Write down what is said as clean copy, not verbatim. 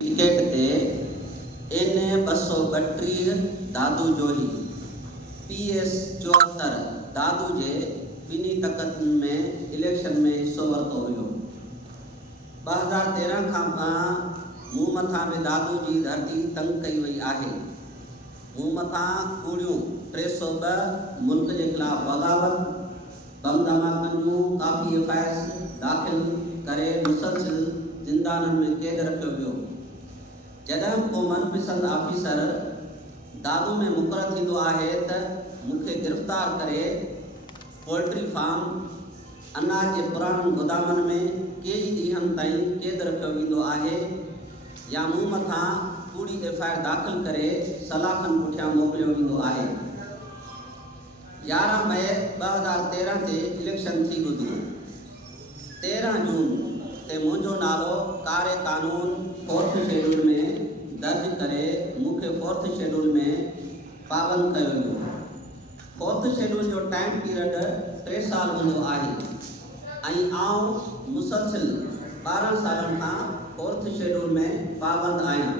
टिकट ते N232 दादू जोही PS74 दादू जे ॿिन्ही तकतनि में इलेक्शन में हिस्सो वरितो हुयो। 2013 खां मूं मथां बि दादू जी धरती तंग कई वई आहे। मूं मथां कूड़ियूं 302 मुल्क के खिलाफ बगावत बम धमाकनि जूं काफ़ी FIRs दाख़िल करे मुसलसिल ज़िंदाननि में क़ैद रखियो वियो। जॾहिं को मनपसंद ऑफिसर दादू में मुक़ररु थींदो आहे त मूंखे गिरफ़्तार करे पोल्ट्री फार्म अनाज के पुराणनि गोदामनि में कई ॾींहंनि ताईं क़ैद रखियो वेंदो आहे या मूं मथां कूड़ी FIR दाख़िल करे सलाखनि पुठियां मोकिलियो वेंदो आहे। 11 मई 2013 ते इलेक्शन थी गुज़रियो। 13 जून ते मुंहिंजो नालो कारे कानून 4th शेड्यूल में दर्ज करे मूंखे 4th शेड्यूल में पाबंद कयो वियो। 4th शेड्यूल जो टाइम पीरियड 3 साल हूंदो आहे ऐं आउं मुसलसिल 12 सालनि खां 4th शेड्यूल में पाबंद आहियां।